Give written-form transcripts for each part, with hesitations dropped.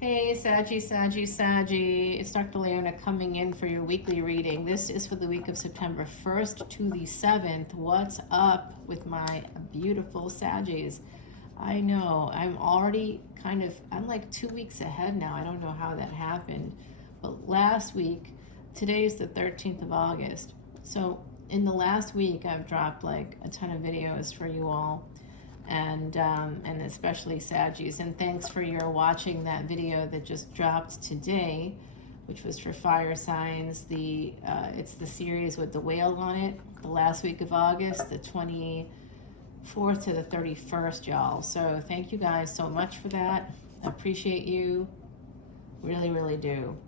Hey, Saggy. It's Dr. Leona coming in for your weekly reading. This is for the week of September 1st to the 7th. What's up with my beautiful Saggies? I know, I'm like 2 weeks ahead now. I don't know how that happened. But last week, today is the 13th of August. So in the last week, I've dropped like a ton of videos for you all and especially Saggies. And thanks for your watching that video that just dropped today, which was for fire signs. It's the series with the whale on it, the last week of August, the 24th to the 31st, y'all. So thank you guys so much for that. I appreciate you, really do.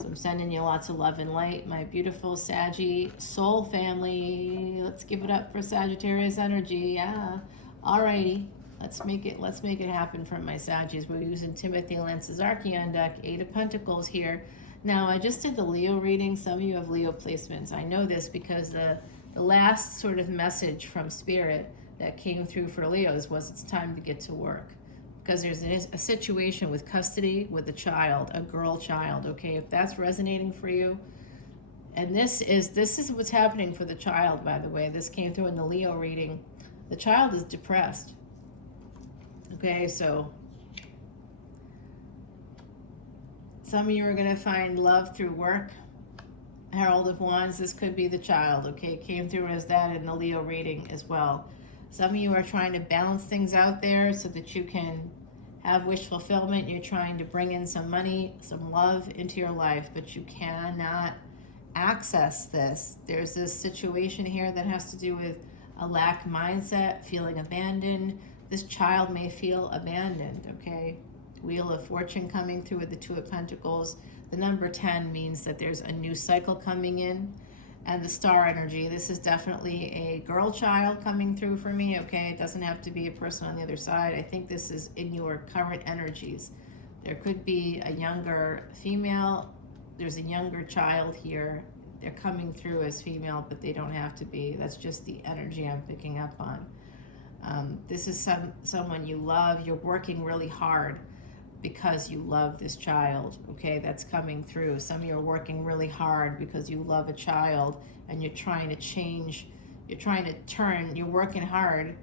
So I'm sending you lots of love and light, my beautiful Saggy soul family. Let's give it up for Sagittarius energy. Yeah. Alrighty, let's make it happen for my Saggies. We're using Timothy Lance's Archeon deck, 8 of Pentacles here. Now, I just did the Leo reading. Some of you have Leo placements. I know this because the last sort of message from Spirit that came through for Leos was it's time to get to work. Because there's a situation with custody with a child, a girl child, okay? If that's resonating for you, and this is what's happening for the child, by the way. This came through in the Leo reading. The child is depressed. Okay, so some of you are going to find love through work. Herald of Wands, this could be the child, okay? Came through as that in the Leo reading as well. Some of you are trying to balance things out there so that you can have wish fulfillment. You're trying to bring in some money, some love into your life, but you cannot access this. There's this situation here that has to do with a lack mindset, feeling abandoned. This child may feel abandoned, okay? Wheel of Fortune coming through with the 2 of Pentacles. The number 10 means that there's a new cycle coming in. And the star energy, this is definitely a girl child coming through for me, okay? It doesn't have to be a person on the other side. I think this is in your current energies. There could be a younger female. There's a younger child here. They're coming through as female, but they don't have to be. That's just the energy I'm picking up on. This is someone you love. You're working really hard because you love this child, okay? That's coming through. Some of you are working really hard because you love a child and you're trying to change. You're trying to turn. You're working hard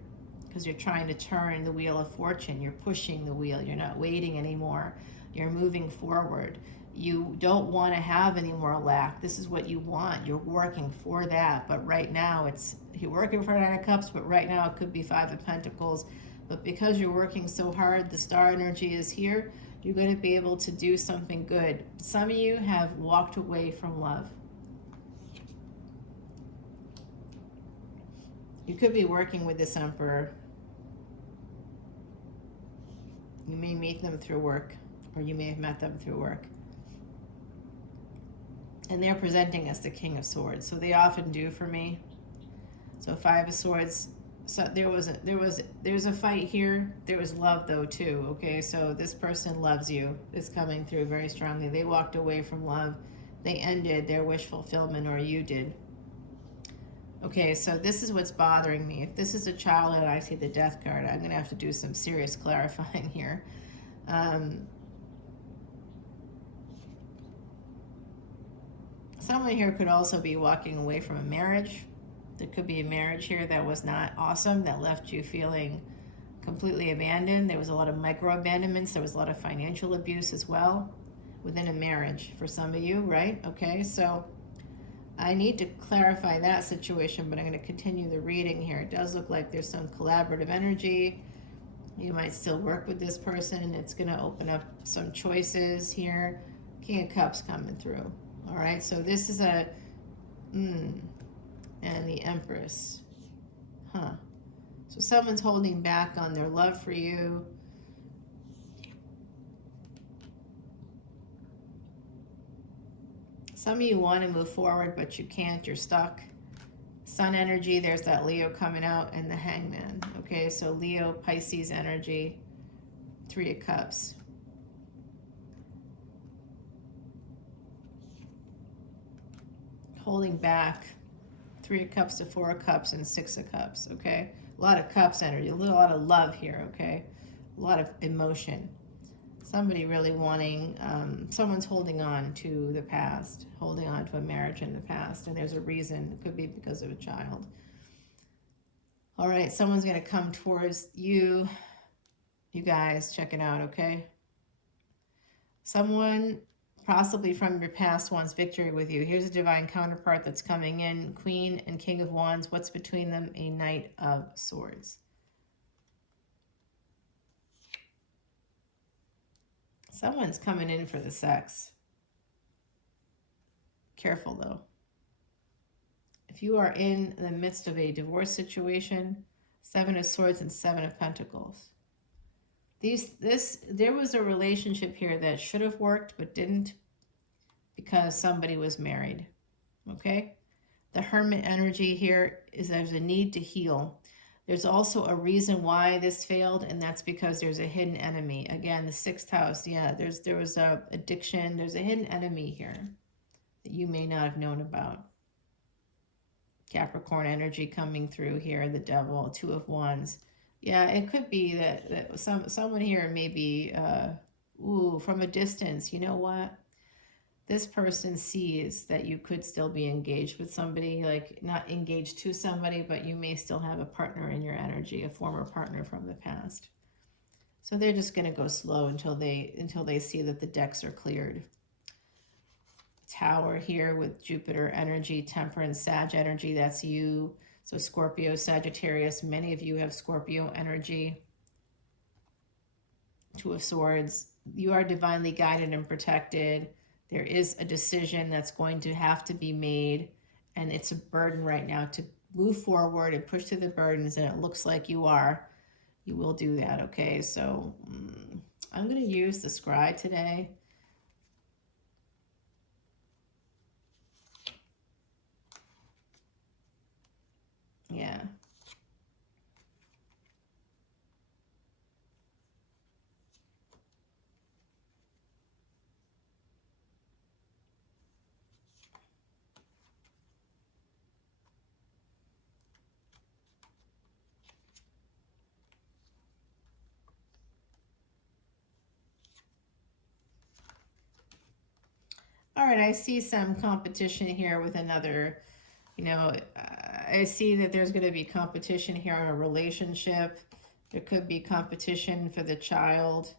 because you're trying to turn the wheel of fortune. You're pushing the wheel. You're not waiting anymore. You're moving forward. You don't want to have any more lack. This is what you want. You're working for that. But right now, you're working for 9 of Cups, but right now it could be 5 of Pentacles. But because you're working so hard, the star energy is here. You're going to be able to do something good. Some of you have walked away from love. You could be working with this Emperor. You may meet them through work, or you may have met them through work. And they're presenting as the King of Swords, so they often do for me. So 5 of Swords. So there's a fight here. There was love though too. Okay, so this person loves you. It's coming through very strongly. They walked away from love. They ended their wish fulfillment, or you did. Okay, so this is what's bothering me. If this is a child and I see the Death card, I'm gonna have to do some serious clarifying here. Someone here could also be walking away from a marriage. There could be a marriage here that was not awesome, that left you feeling completely abandoned. There was a lot of micro abandonments. There was a lot of financial abuse as well within a marriage for some of you, right? Okay, so I need to clarify that situation, but I'm going to continue the reading here. It does look like there's some collaborative energy. You might still work with this person. It's going to open up some choices here. King of Cups coming through. All right, so this is a, and the Empress. So someone's holding back on their love for you. Some of you want to move forward, but you can't. You're stuck. Sun energy, there's that Leo coming out, and the Hangman. Okay, so Leo, Pisces energy, 3 of Cups. Holding back, 3 of Cups to 4 of Cups and 6 of Cups, okay? A lot of Cups energy, a lot of love here, okay? A lot of emotion. Somebody really wanting, someone's holding on to the past, holding on to a marriage in the past, and there's a reason. It could be because of a child. All right, someone's going to come towards you. You guys, check it out, okay? Someone possibly from your past wants victory with you. Here's a divine counterpart that's coming in. Queen and King of Wands. What's between them? A Knight of Swords. Someone's coming in for the sex. Careful, though. If you are in the midst of a divorce situation, Seven of Swords and Seven of Pentacles. There was a relationship here that should have worked but didn't because somebody was married. Okay? The Hermit energy here is there's a need to heal. There's also a reason why this failed, and that's because there's a hidden enemy. Again, the 6th house, yeah, there was a addiction. There's a hidden enemy here that you may not have known about. Capricorn energy coming through here, the Devil, 2 of Wands. Yeah, it could be that someone here may be, from a distance. You know what? This person sees that you could still be engaged with somebody, like not engaged to somebody, but you may still have a partner in your energy, a former partner from the past. So they're just going to go slow until they see that the decks are cleared. Tower here with Jupiter energy, Temperance, Sag energy, that's you. So Scorpio, Sagittarius, many of you have Scorpio energy. 2 of Swords, you are divinely guided and protected. There is a decision that's going to have to be made, and it's a burden right now to move forward and push through the burdens, and it looks like you will do that, okay? So I'm going to use the Scry today. Yeah. All right, I see some competition here with another, I see that there's going to be competition here in a relationship. There could be competition for the child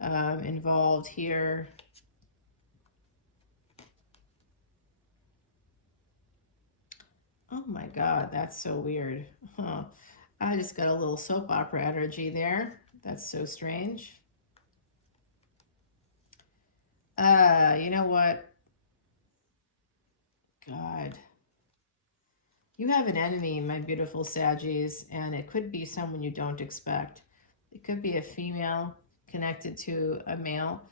involved here. Oh my God, that's so weird. Huh. I just got a little soap opera energy there. That's so strange. You know what? God. You have an enemy, my beautiful Saggies, and it could be someone you don't expect. It could be a female connected to a male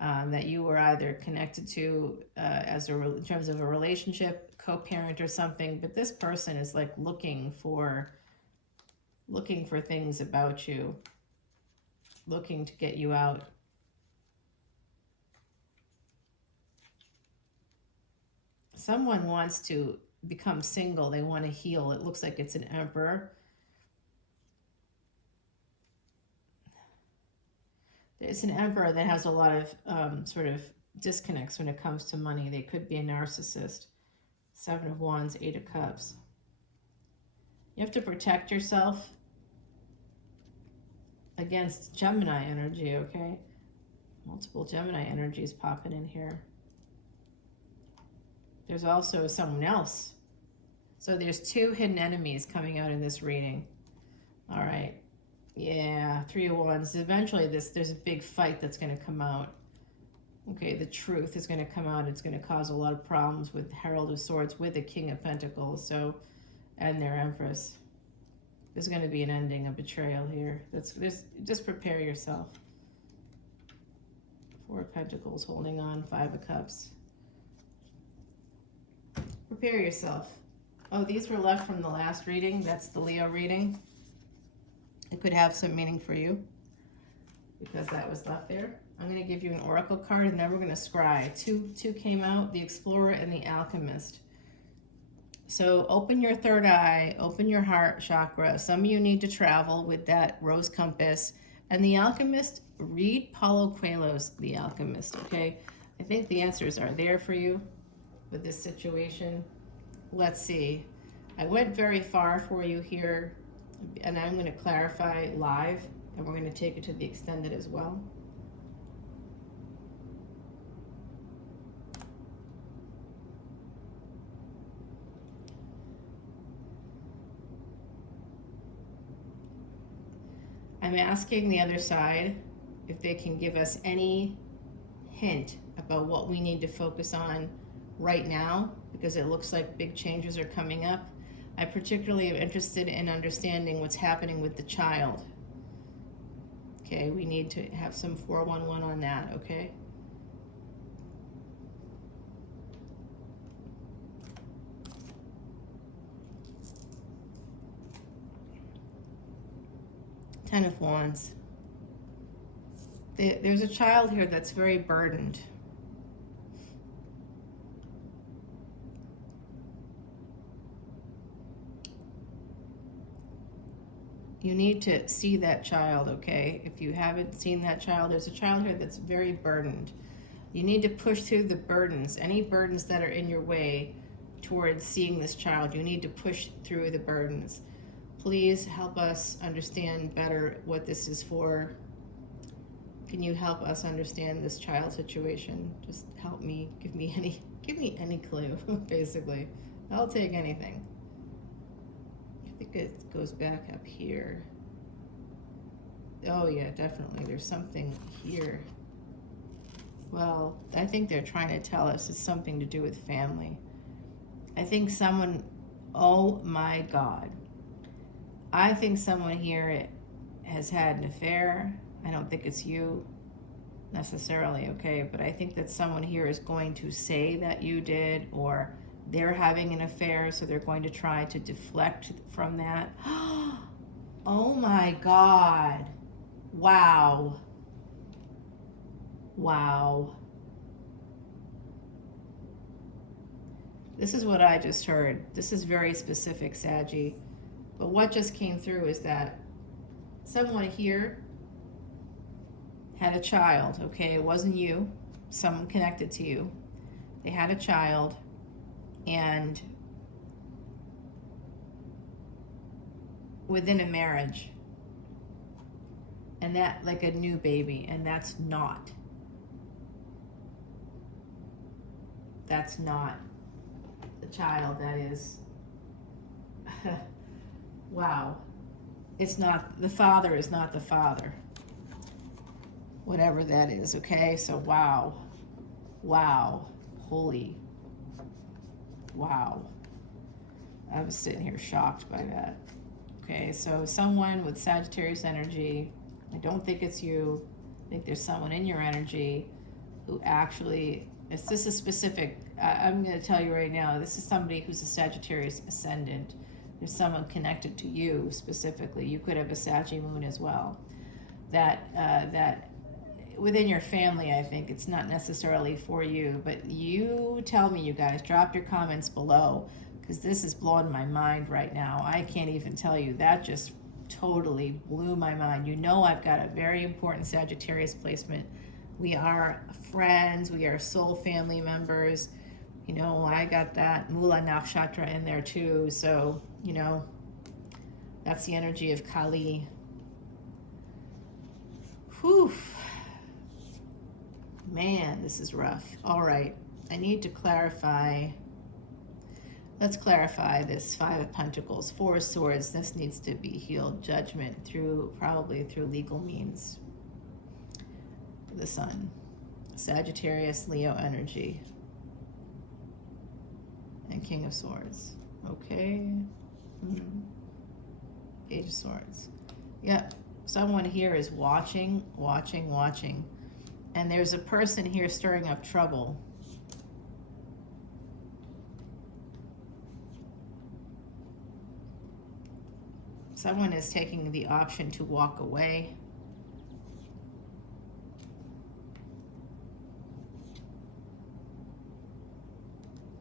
that you were either connected to in terms of a relationship, co-parent or something, but this person is like looking for things about you, looking to get you out. Someone wants to become single. They want to heal. It looks like it's an Emperor. It's an Emperor that has a lot of sort of disconnects when it comes to money. They could be a narcissist. 7 of Wands, 8 of Cups. You have to protect yourself against Gemini energy, okay? Multiple Gemini energies popping in here. There's also someone else. So there's 2 hidden enemies coming out in this reading. All right. Yeah, 3 of Wands. Eventually there's a big fight that's going to come out. Okay, the truth is going to come out. It's going to cause a lot of problems with Herald of Swords, with the King of Pentacles, and their Empress. There's going to be an ending, a betrayal here. Just prepare yourself. 4 of Pentacles holding on, 5 of Cups. Prepare yourself. Oh, these were left from the last reading. That's the Leo reading. It could have some meaning for you because that was left there. I'm going to give you an oracle card, and then we're going to scry. Two came out, the Explorer and the Alchemist. So open your third eye, open your heart chakra. Some of you need to travel with that rose compass And The Alchemist, read Paulo Coelho's The Alchemist, okay? I think the answers are there for you with this situation. Let's see. I went very far for you here, and I'm going to clarify live, and we're going to take it to the extended as well. I'm asking the other side if they can give us any hint about what we need to focus on right now, because it looks like big changes are coming up. I particularly am interested in understanding what's happening with the child. Okay, we need to have some 411 on that, okay? Ten of Wands. There's a child here that's very burdened. You need to see that child, okay? If you haven't seen that child, there's a child here that's very burdened. You need to push through the burdens, any burdens that are in your way towards seeing this child. You need to push through the burdens. Please help us understand better what this is for. Can you help us understand this child situation? Just help me, give me any clue, basically. I'll take anything. I think it goes back up here. Oh yeah, definitely. There's something here. Well, I think they're trying to tell us it's something to do with family. I think someone, oh my God. I think someone here has had an affair. I don't think it's you necessarily, okay? But I think that someone here is going to say that you did, or they're having an affair, so they're going to try to deflect from that. Oh my God. Wow. Wow. This is what I just heard. This is very specific, Saggy. But what just came through is that someone here had a child, okay? It wasn't you, someone connected to you. They had a child, and within a marriage, and that, like a new baby, and that's not the child that is. Wow. It's not, the father is not the father. Whatever that is, okay? So wow. Wow. Holy. Wow. I was sitting here shocked by that. Okay, so someone with Sagittarius energy, I don't think it's you. I think there's someone in your energy who actually, this is specific. I'm going to tell you right now, this is somebody who's a Sagittarius ascendant. There's someone connected to you specifically. You could have a Saggy moon as well. That within your family, I think it's not necessarily for you, but you tell me, you guys, drop your comments below, because this is blowing my mind right now. I can't even tell you. That just totally blew my mind. You know, I've got a very important Sagittarius placement. We are friends. We are soul family members. You know, I got that Mula Nakshatra in there too. So, you know, that's the energy of Kali. Whew. Man, this is rough. All right, I need to clarify. Let's clarify this 5 of Pentacles, 4 of Swords. This needs to be healed. Judgment probably through legal means. The Sun. Sagittarius, Leo energy. And King of Swords. Okay. Page of Swords. Yep. Someone here is watching. And there's a person here stirring up trouble. Someone is taking the option to walk away.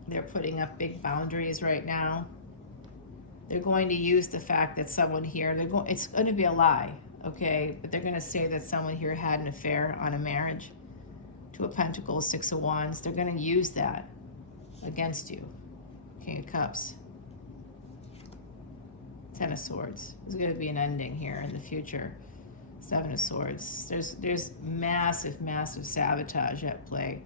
They're putting up big boundaries right now. They're going to use the fact that someone here, it's going to be a lie. okay? But they're going to say that someone here had an affair on a marriage. Two of Pentacles, Six of Wands. They're going to use that against you. King of Cups. Ten of Swords. There's going to be an ending here in the future. Seven of Swords. There's massive, massive sabotage at play.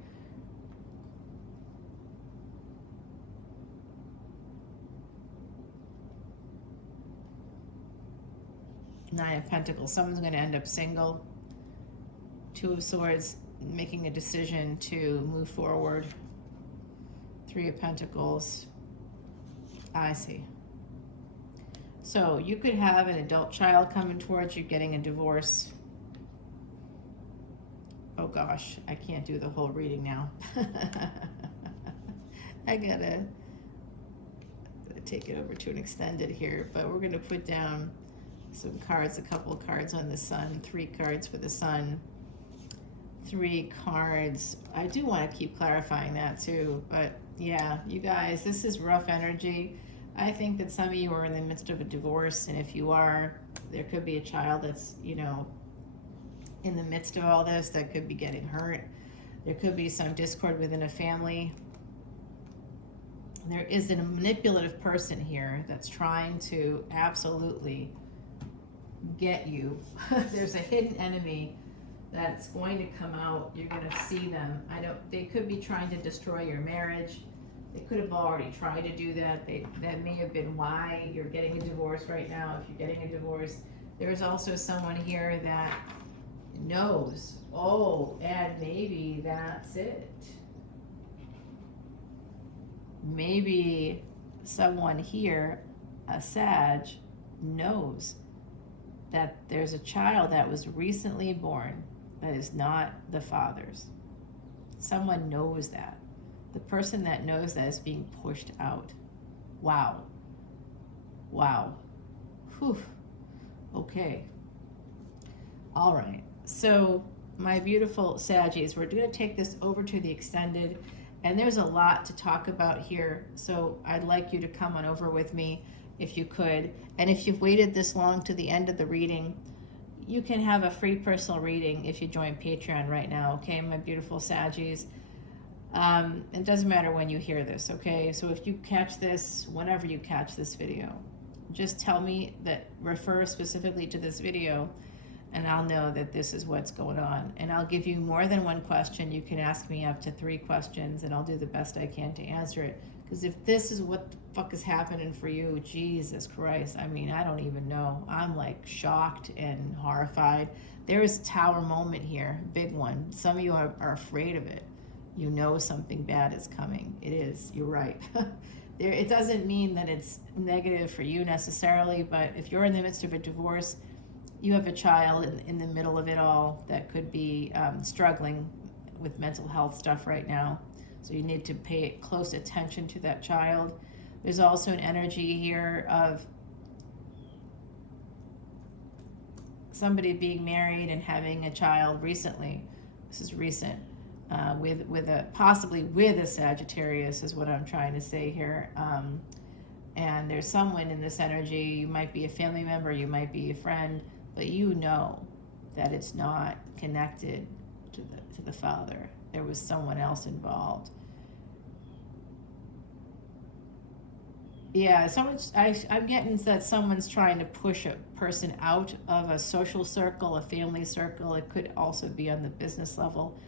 Nine of Pentacles. Someone's going to end up single. Two of Swords, making a decision to move forward. Three of Pentacles. I see. So you could have an adult child coming towards you, getting a divorce. Oh gosh, I can't do the whole reading now. I gotta take it over to an extended here, but we're gonna put down some cards, a couple of cards on the sun, 3 cards for the sun, 3 cards. I do want to keep clarifying that too, but yeah, you guys, this is rough energy. I think that some of you are in the midst of a divorce, and if you are, there could be a child that's, you know, in the midst of all this that could be getting hurt. There could be some discord within a family. There is a manipulative person here that's trying to absolutely get you. There's a hidden enemy that's going to come out. You're going to see them. They could be trying to destroy your marriage. They could have already tried to do that. That may have been why you're getting a divorce right now, if you're getting a divorce. There's also someone here that knows, oh, and maybe that's it. Maybe someone here, a Sag, knows that there's a child that was recently born that is not the father's. Someone knows that. The person that knows that is being pushed out. Wow. Wow. Whew. Okay. All right. So, my beautiful Saggies, we're going to take this over to the extended, and there's a lot to talk about here. So, I'd like you to come on over with me if you could. And if you've waited this long to the end of the reading, you can have a free personal reading if you join Patreon right now. Okay, my beautiful Saggies. It doesn't matter when you hear this, okay? So if you catch this, whenever you catch this video, just tell me that, refer specifically to this video, and I'll know that this is what's going on. And I'll give you more than one question. You can ask me up to 3 questions, and I'll do the best I can to answer it. Because if this is what the fuck is happening for you, Jesus Christ, I mean, I don't even know. I'm like shocked and horrified. There is a tower moment here, big one. Some of you are afraid of it. You know something bad is coming. It is. You're right. It doesn't mean that it's negative for you necessarily, but if you're in the midst of a divorce, you have a child in the middle of it all that could be struggling with mental health stuff right now. So you need to pay close attention to that child. There's also an energy here of somebody being married and having a child recently. This is recent. Possibly with a Sagittarius is what I'm trying to say here. And there's someone in this energy. You might be a family member, you might be a friend, but you know that it's not connected to the father. There was someone else involved. Yeah, I'm getting that someone's trying to push a person out of a social circle, a family circle. It could also be on the business level.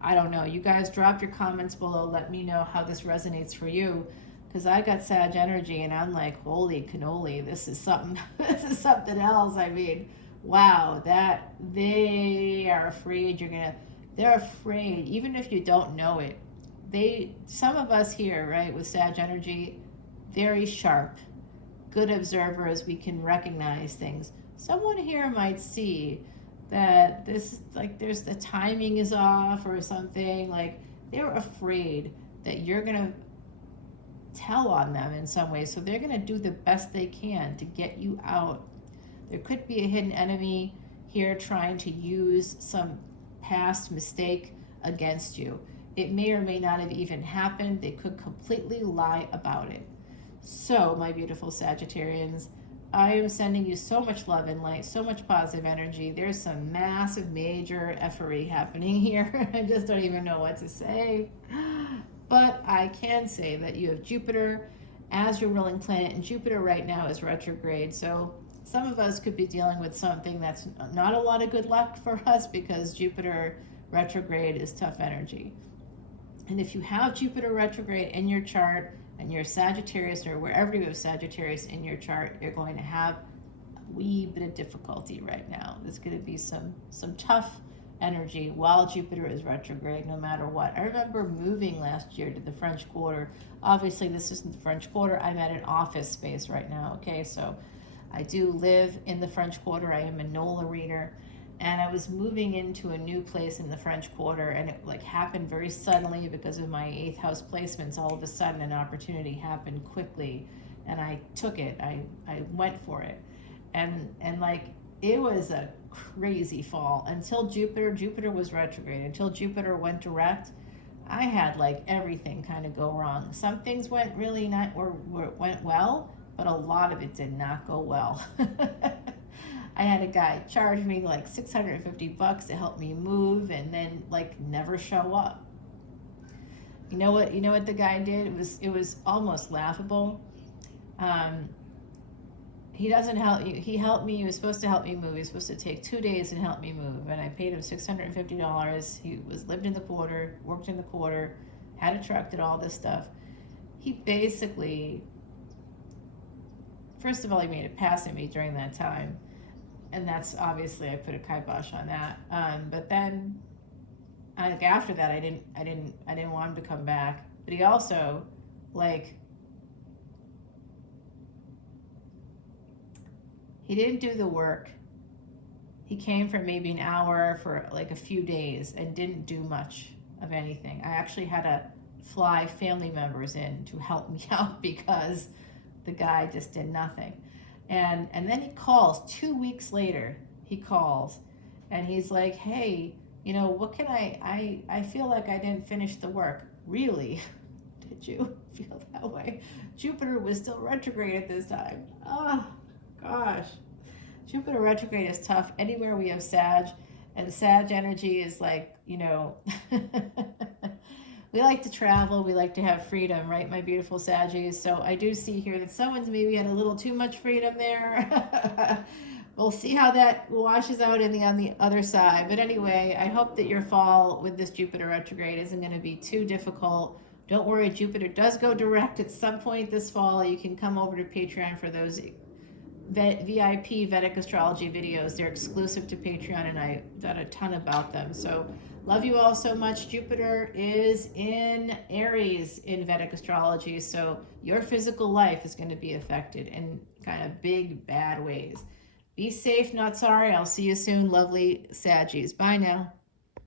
I don't know. You guys drop your comments below. Let me know how this resonates for you. Because I got Sag energy and I'm like, holy cannoli, this is something, this is something else. I mean, wow, that they are afraid they're afraid, even if you don't know it. Some of us here, right, with Sag energy, very sharp, good observers, we can recognize things. Someone here might see that this, like, there's the timing is off or something. Like, they're afraid that you're gonna tell on them in some way, so they're gonna do the best they can to get you out. There could be a hidden enemy here trying to use some past mistake against you. It may or may not have even happened. They could completely lie about it. So, my beautiful Sagittarians, I am sending you so much love and light, so much positive energy. There's some massive, major effery happening here. I just don't even know what to say. But I can say that you have Jupiter as your ruling planet, and Jupiter right now is retrograde. So some of us could be dealing with something that's not a lot of good luck for us, because Jupiter retrograde is tough energy. And if you have Jupiter retrograde in your chart, and you're Sagittarius, or wherever you have Sagittarius in your chart, you're going to have a wee bit of difficulty right now. There's going to be some tough energy while Jupiter is retrograde, no matter what. I remember moving last year to the French Quarter. Obviously, this isn't the French Quarter. I'm at an office space right now, okay? So I do live in the French Quarter. I am a NOLA reader. And I was moving into a new place in the French Quarter, and it like happened very suddenly because of my 8th house placements. All of a sudden, an opportunity happened quickly, and I took it. I went for it, and like it was a crazy fall until Jupiter was retrograde. Until Jupiter went direct, I had like everything kind of go wrong. Some things went really not or went well, but a lot of it did not go well. I had a guy charge me like $650 to help me move, and then like never show up. You know what the guy did? It was almost laughable. He doesn't help you. He helped me. He was supposed to help me move. He was supposed to take 2 days and help me move, and I paid him $650. He lived in the quarter, worked in the quarter, had a truck, did all this stuff. He basically, first of all, he made a pass at me during that time. And that's obviously, I put a kibosh on that. But then, after that, I didn't want him to come back. But he also, like, he didn't do the work. He came for maybe an hour for like a few days and didn't do much of anything. I actually had to fly family members in to help me out because the guy just did nothing. And then he calls 2 weeks later. He calls and he's like, hey, what can I feel like I didn't finish the work. Really? Did you feel that way? Jupiter was still retrograde at this time. Oh, gosh. Jupiter retrograde is tough anywhere we have Sag, and Sag energy is like, we like to travel, we like to have freedom, right, my beautiful Saggies? So I do see here that someone's maybe had a little too much freedom there. We'll see how that washes out on the other side. But anyway, I hope that your fall with this Jupiter retrograde isn't going to be too difficult. Don't worry, Jupiter does go direct at some point this fall. You can come over to Patreon for those VIP Vedic Astrology videos. They're exclusive to Patreon, and I've done a ton about them. So love you all so much. Jupiter is in Aries in Vedic Astrology, so your physical life is going to be affected in kind of big, bad ways. Be safe, not sorry. I'll see you soon, lovely Saggies. Bye now.